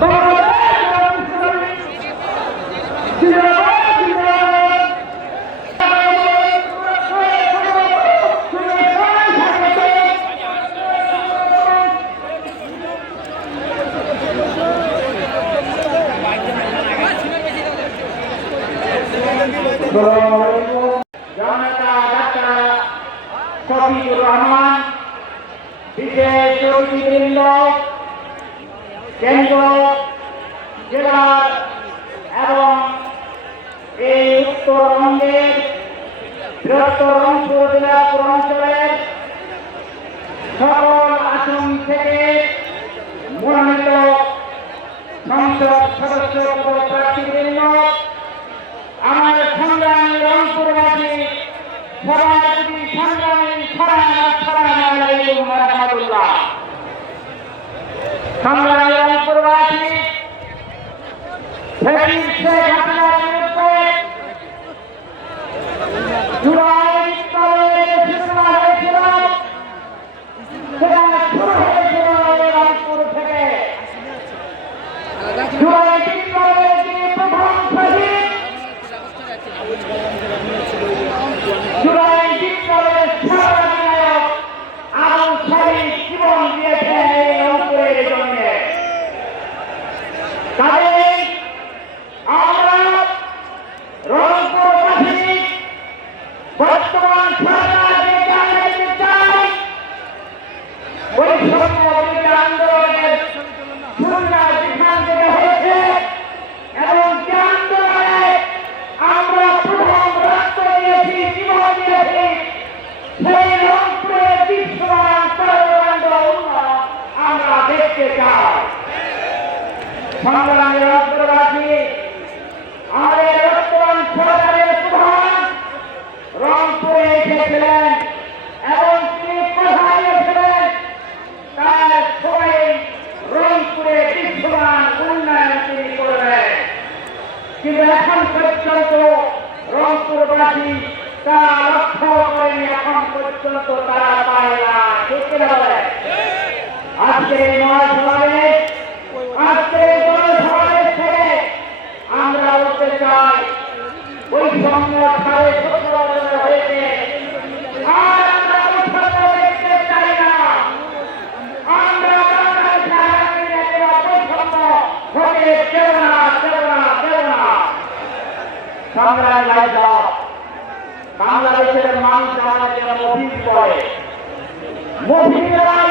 বাবা সংসদ সদস্য প্রার্থীবৃন্দ আমার সংগ্রামী রংপুরবাসী সভাপতি সংগ্রামী রহমতুল্লাহ সংগ্রামী রংপুরবাসী শেখ হাসিনার বিরুদ্ধে জুলাই বিপ্লবের সূচনা হয়েছিল সেটা শুরু হয়েছিল এই রংপুর থেকে জুলাই বিপ্লবের যে প্রথম শহীদ জুলাই বিপ্লবের সর্বাধিনায়ক আবু সাইদ জীবন দিয়েছেন এই রংপুরের জন্য তাদের আমরা রংপুরবাসী বর্তমান সরকারকে জানাতে চাই ওই সময় আন্দোলনের শুরুটা যেখান থেকে হয়েছে এবং যে আন্দোলনে আমরা প্রথম রক্ত দিয়েছি জীবন দিয়েছি সেই রংপুরের বিশ্বমান সর্বাঙ্গ উন্নয়ন আমরা দেখতে চাই। রংপুরবাসী আমাদের বর্তমান সরকারের প্রধান রংপুরে এসেছিলেন এবং তিনি কথা দিয়েছিলেন তার সবাই রংপুরে বিশ্বমান উন্নয়ন তিনি করবেন। কিন্তু এখন পর্যন্ত রংপুরবাসী তা লক্ষ্য করেনি এখন পর্যন্ত তারা পায় না। বলে আজকে এই মহাসমাবেশ আজকে এই জনসমাবেশ থেকে আমরা বলতে চাই বৈষম্য ছাড়ে সত্য বছর হয়েছে। আর আমরা বৈষম্য দেখতে চাই না। আমরা বৈষম্য হতে দেব মানুষ আমাদের মফিজ করে। মফিজরাই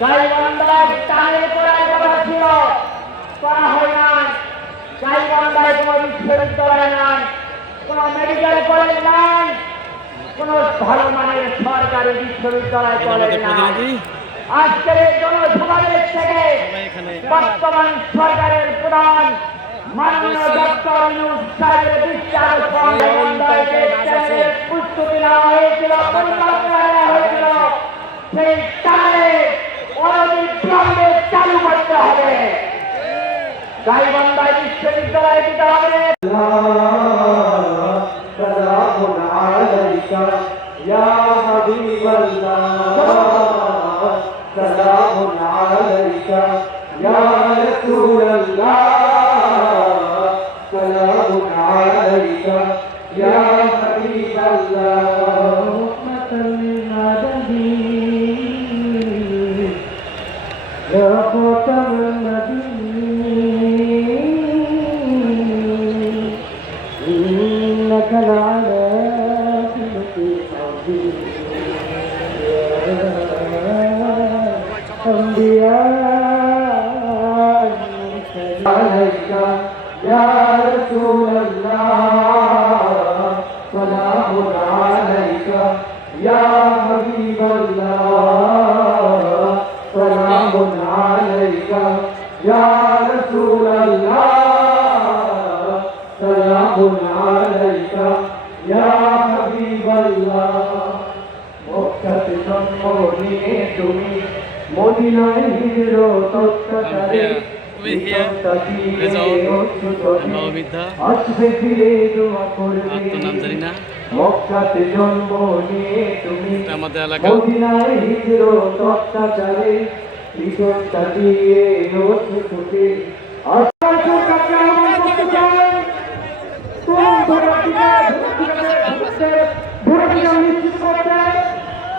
গাইবান্ধার টানে করার কথা ছিল। করা হয় নাই। গাইবান্ধায় কোনো বিশ্ববিদ্যালয় নাই কোনো মেডিকেল কলেজ নাই কোনো ভালো মানের সরকারি বিশ্ববিদ্যালয় কলেজ নাই। আজকের এই জনসমাবেশ থেকে বর্তমান সরকারের প্রধান মাননীয় ডক্টর ইউনুস সাহেবের رحمة للعالمين يا خاتم النبيين আল্লাহ মক্কাতে জন্ম হিরো তত্ত্বাচারে আসবে ফিরে দোয়া করবে মক্কাতে হিরো তত্ত্বাচারে বিপদ কাটিয়ে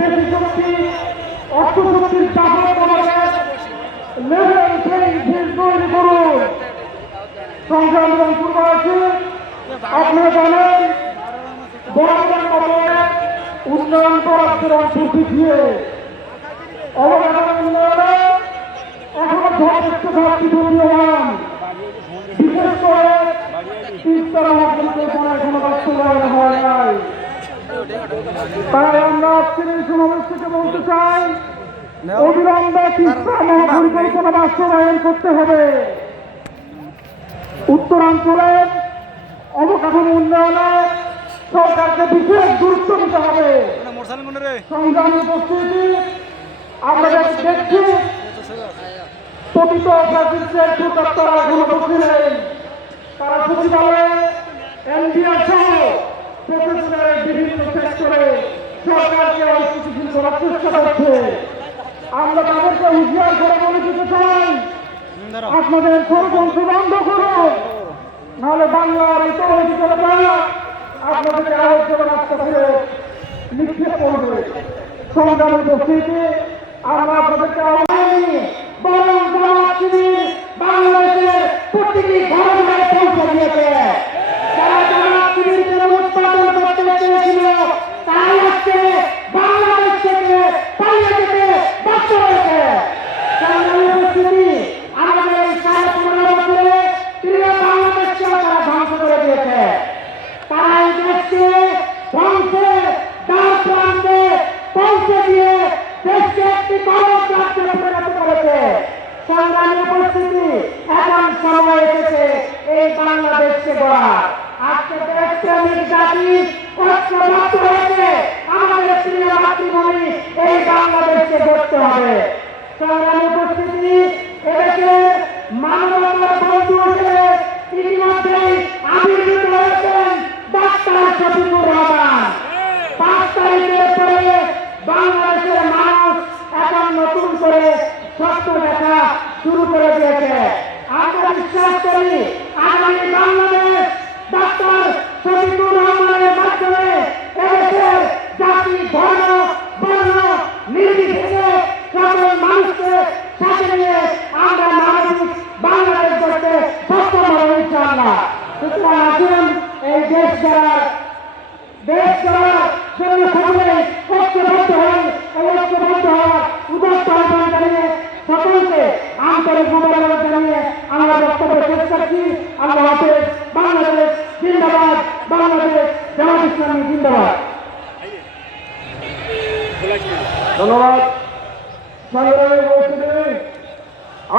দেশি শক্তি অর্থ শক্তির চাপা কমাতে লেভেল প্লেইং ফিল্ড তৈরি করুন। সংগ্রাম এবং পূর্বাসী আপনারা জানেন, বর্তমান সময়ে উন্নয়ন পরাজের অংশ পিছিয়ে অবকাঠামো উন্নয়নে এখনও যথেষ্ট ঘাটতি দূরীয়মান বিশেষ করে তিস্তার এখনও বাস্তবায়ন হয় নাই। তাই আমরা আজকের এই সমাবেশ বলতে চাই, অবিলম্বে তিস্তা মহাপরিকল্পনা বাস্তবায়ন করতে হবে। উত্তরাঞ্চলের অবকাঠামো উন্নয়নে সরকারকে বিশেষ গুরুত্ব দিতে হবে। সংগ্রামী উপস্থিতি আপনাদের দেখছি। পতিত ফ্যাসিস্টের প্রতাপ্তরা এখনও বসে নেই তারা সচিবালয়ে এনডিআর সহ প্রশাসনের বিভিন্ন সেক্টরে সরকারকে অস্থিতিশীল করার চেষ্টা করছে। আমরা তাদেরকে হুঁশিয়ার করে বলে দিতে চাই। আপনাদের ষড়যন্ত্র বন্ধ করুন। নাহলে বাংলার এই তরুণ জনতা আপনাদের আলোচনা রাস্তা ফিরে নিক্ষেপ করবে। সংগ্রামী উপস্থিতি আমরা আপনাদেরকে আহ্বান বরং বাংলাদেশের প্রতিটি ঘরে পৌঁছে দিয়েছে যারা জামাত শিবিরকে উৎপাদন করতে চেয়েছিল তাই আজকে বাংলাদেশ থেকে পালিয়ে যেতে বাধ্য হয়েছে সংগ্রামী উপস্থিতি আমাদের এই সাড়ে পনেরো বছরে তিনি বাংলাদেশকে তারা ধ্বংস করে দিয়েছে তারা এই দেশকে ধ্বংসের দ্বার প্রান্তে পৌঁছে দিয়ে দেশকে একটি গরম রাজ্যে পরিণত করেছে সংগ্রামী উপস্থিতি এখন সময় এসেছে এই বাংলাদেশকে গড়া আজকে দেশপ্রেমিক জাতি ঐক্যবদ্ধ হয়েছে আমাদের প্রিয় মাতৃভূমি এই বাংলাদেশকে গড়তে হবে সংগ্রামী উপস্থিতি এদেশে মানবতার বন্ধু হিসেবে ইতিমধ্যেই আবির্ভূত হয়েছেন ডাক্তার শফিকুর রহমান। পাঁচ তারিখের পরে বাংলাদেশের মানুষ এখন নতুন করে সত্য দেখা শুরু করে দিয়েছে। আমরা বিশ্বাস করি আগামী বাংলাদেশ ডাক্তার শফিকুর রহমানের নির্বিশেষে সকল মানুষকে সাথে নিয়ে আমরা মানবিক বাংলাদেশ করতে সক্ষম হব, ইনশাআল্লাহ। সুতরাং আসুন এই দেশ গড়ার দেশ গড়ার জন্য সকলেই ঐক্যবদ্ধ হন, এই ঐক্যবদ্ধ হওয়ার উদাত্ত আহ্বান জানিয়ে সকলকে আন্তরিক মোবাইল জানিয়ে আমরা বক্তব্য শেষ করছি। আল্লাহ হাফেজ, বাংলাদেশ জিন্দাবাদ, বাংলাদেশ জামাত ইসলামী জিন্দাবাদ। ধন্যবাদ। সংগ্রামী উপস্থিতি,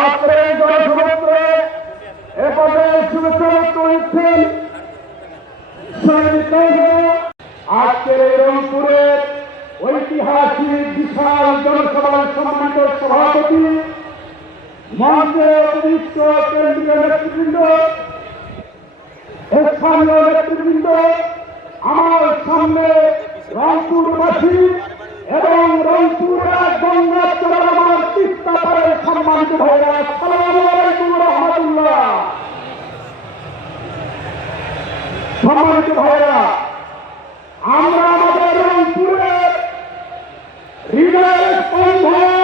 আজকের এই জনসমত্রে এ পর্যায়ে শুভেচ্ছা ব্যক্ত হচ্ছেন আজকের এই রংপুরের ঐতিহাসিক বিশাল জনসভার সম্মানিত সভাপতি, মঞ্চে অতিরিক্ত কেন্দ্রীয় নেতৃবৃন্দ, আমার সামনে রংপুরবাসী এবং রংপুরা গঙ্গা চোরামার তিস্তা সম্মানিত ভাইরা সম্মানিত ভাইরা আমরা আমাদের রংপুরের হৃদয়ের স্পন্দন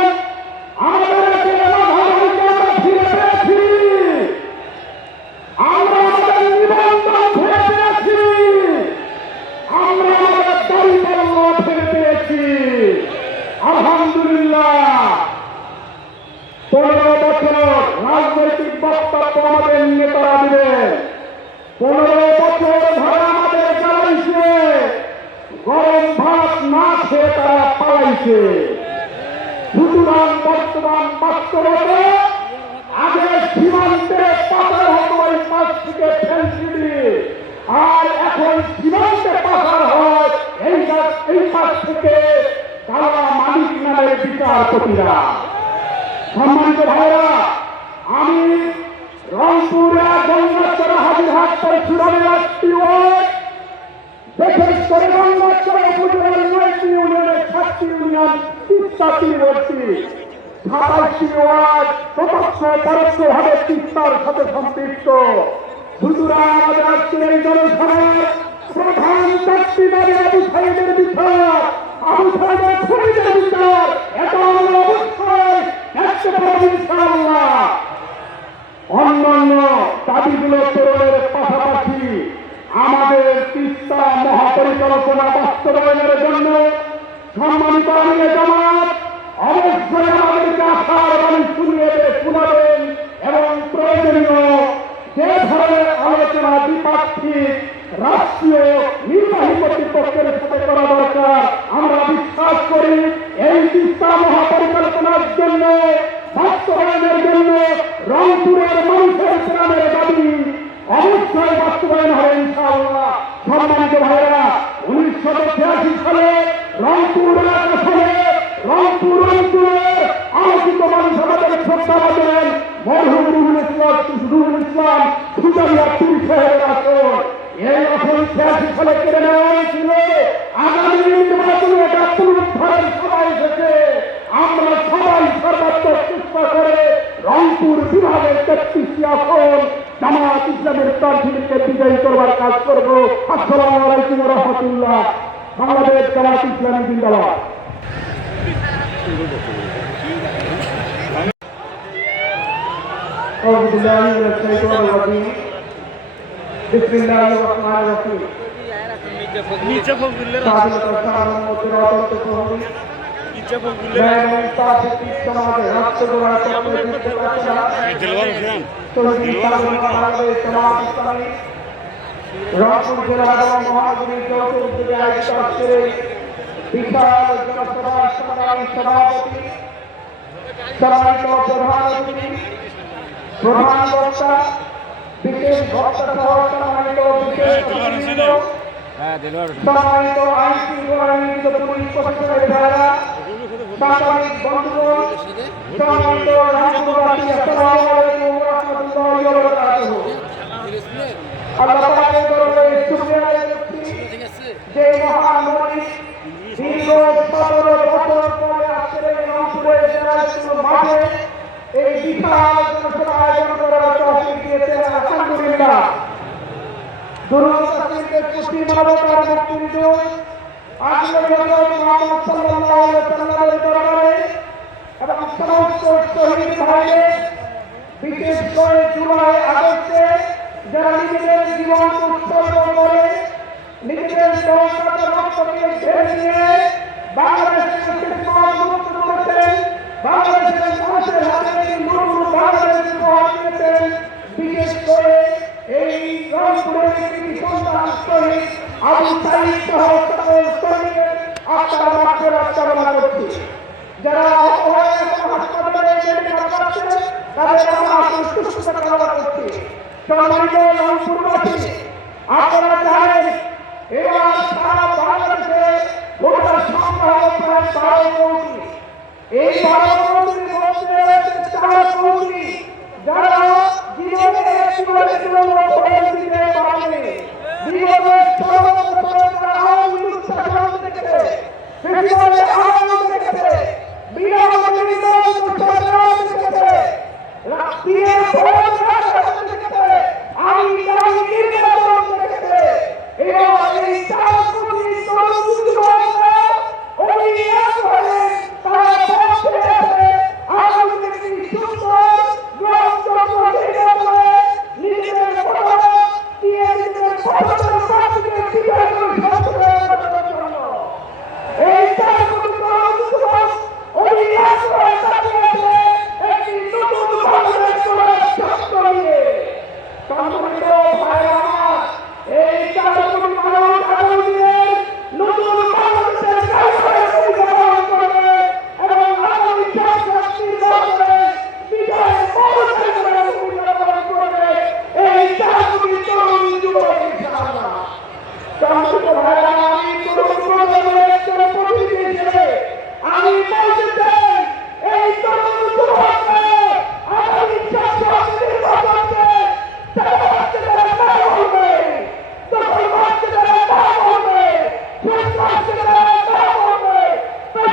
বিচারপতিরা সম্মানিত ভাইরা আমি রংপুরে গঙ্গাচড়া হাজিরহাট পরশুরামের একটি ওয়ার্ড। বিশেষ করে গঙ্গাচড়া উপজেলার নয়টি ইউনিয়নের সাতটি ইউনিয়ন তিস্তা তীরবর্তী সাতাশটি ওয়ার্ড প্রত্যক্ষ পরোক্ষভাবে তিস্তার সাথে সম্পৃক্ত। সুতরাং আমাদের আজকের এই জনসভার প্রধান চারটি দাবি আবু আবু সাইদের খুনিদের বিচার এটা আমরা অবশ্যই ব্যক্ত করব ইনশাআল্লাহ অন্যান্য দাবিগুলো পূরণের পাশাপাশি আমাদের তিস্তা মহাপরিকল্পনা বাস্তবায়নের জন্য সম্মানিত আমিরে জামাত অবশ্যই আমাদেরকে এবং প্রয়োজনীয় যে ধরনের আলোচনা দ্বিপাক্ষিক রাষ্ট্রীয় নির্বাহী কর্তৃপক্ষের করা দরকার। আমরা বিশ্বাস করি এই তিস্তা মহাপরিকল্পনার জন্য, বাস্তবায়নের জন্য রংপুরের মানুষের প্রাণের দাবি অবশ্যই বাস্তবায়ন হবে সম্মানিত ভাইয়েরা, উনিশশো ছিয়াশি সালে রংপুর আসলে রংপুর অঞ্চলের আলোচিত মানুষ আমাদের শ্রদ্ধা দেন মরহুম রুহুল ইসলাম রুহুল ইসলাম আসন এই আসন ছিয়াশি সালে কেড়ে নেওয়া হয়েছিল আগামী নির্বাচনে এটা পুনরুদ্ধারের সময় এসেছে আমরা সবাই সর্বাত্মক চেষ্টা করে রংপুর বিভাগের তেত্রিশটি আসন জামাত ইসলামের প্রার্থীদেরকে বিজয়ী করবার কাজ করব আসসালামু আলাইকুম রহমতুল্লাহ বাংলাদেশ জামাত ইসলামী জিন্দাবাদ أعوذ بالله من الشيطان الرجيم بسم الله الرحمن الرحيم নিচে ফোন করলে ইসলামী রংপুর জেলা এবং মহাগুরি উদ্যোগে আয়োজিত আজকের বিশাল জনসভার সংগ্রামী সভাপতি সম্মানিত প্রধান অতিথি প্রধান বক্তা বিশেষ বক্তা সহ সম্মানিত বিশেষ সম্মানিত আইন শৃঙ্খলা পুলিশ প্রশাসনের দ্বারা সাংবাদিক বন্ধুগণ সম্মানিত রাষ্ট্রবাসী আসসালামু আলাইকুম ওয়া রাহমাতুল্লাহি ওয়া বারাকাতুহু আল্লাহ পাকের দরবারে শুকরিয়া আলহামদুলিল্লাহ। এবং শহীদ ভাইদের বিশেষ করে জুলাই আগস্টে যারা নিজেদের জীবন উৎসর্গ করে, নিজেদের দলটাকে রক্তকে ঢেলে নিয়ে সীমান্ত মুক্ত করেছেন, বাংলাদেশের মানুষের হাতে নতুন বাংলাদেশ দিয়েছেন। বিশেষ করে এই রংপুরের একটি সন্তান শহীদ আবু সাইদ সহ সকল শহীদের আত্মার মাত্র রক্ষা যারা হাসপাতালে তাদের আমরা সুস্থতা কামনা করছি। সম্মানিত রংপুরবাসী আপনারা জানেন, এবার সারা বাংলাদেশে সংখ্যা হলো প্রায় বারো কোটি। এই বারো কোটির মধ্যে চার কোটি। যারা জীবনে একবারে তৃণমূল ভোট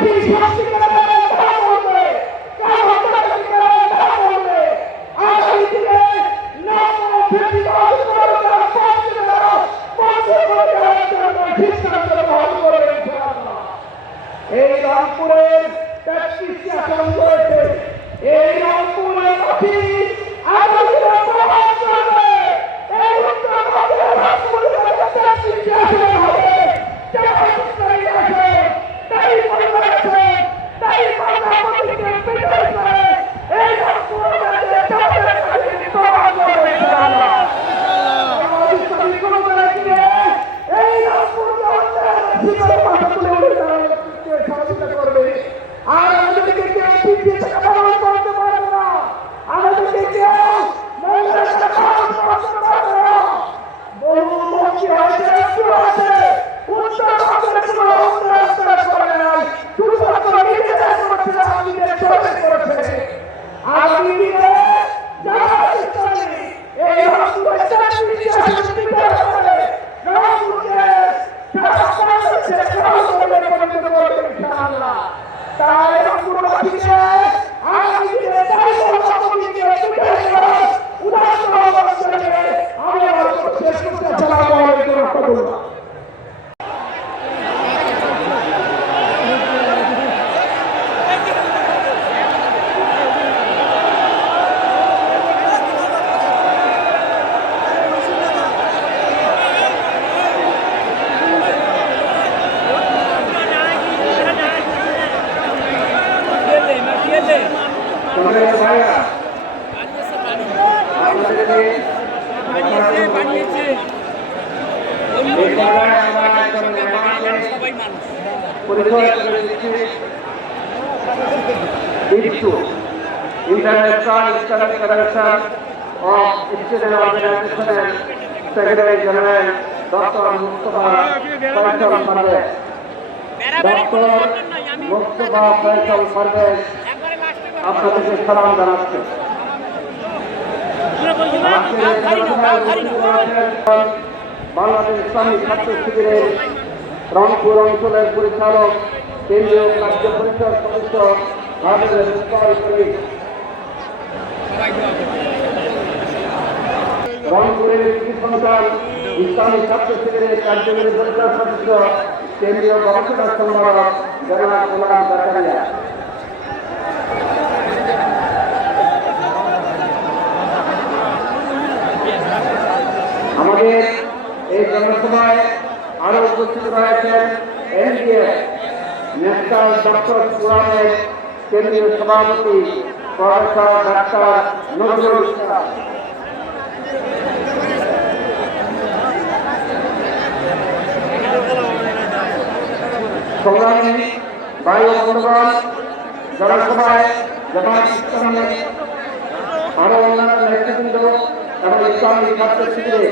সমাজের মানুষ International Student Federation of Student Organization Secretary General Dr. Mustafa Faisal Parvez. Dr. Mustafa Faisal Parvez আপনাদেরকে সালাম জানাচ্ছে বাংলাদেশ ইসলামী ছাত্র শিবিরের রংপুর অঞ্চলের পরিচালক, কেন্দ্রীয় কার্য পরিষদ সদস্য রংপুরের একটি সন্তান ইসলামী ছাত্র শিবিরের কার্যকরী পরিষদ সদস্য, কেন্দ্রীয় গবেষণা সংগ্রহ জনাব কুমার হয়েছেন এনডিএস ন্যাশনাল ডক্টর ফোরামের কেন্দ্রীয় সভাপতি প্রফেসর ডাক্তার নজরুল ইসলাম। সংগ্রামী বায়ু বন্ধুগণ, জনসভায় জামাত ইসলামের আরও অন্যান্য নেতৃবৃন্দ এবং ইসলামী ছাত্র শিবিরে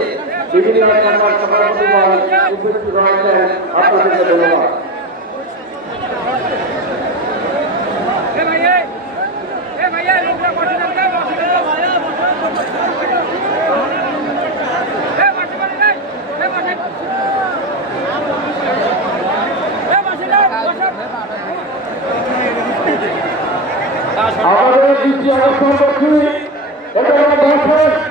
বিভিন্ন নেতার সভাপতি উপস্থিত রয়েছেন। আপনাদেরকে ধন্যবাদ। আমাদের দ্বিতীয় অবস্থান দক্ষিণে এবং দর্শক।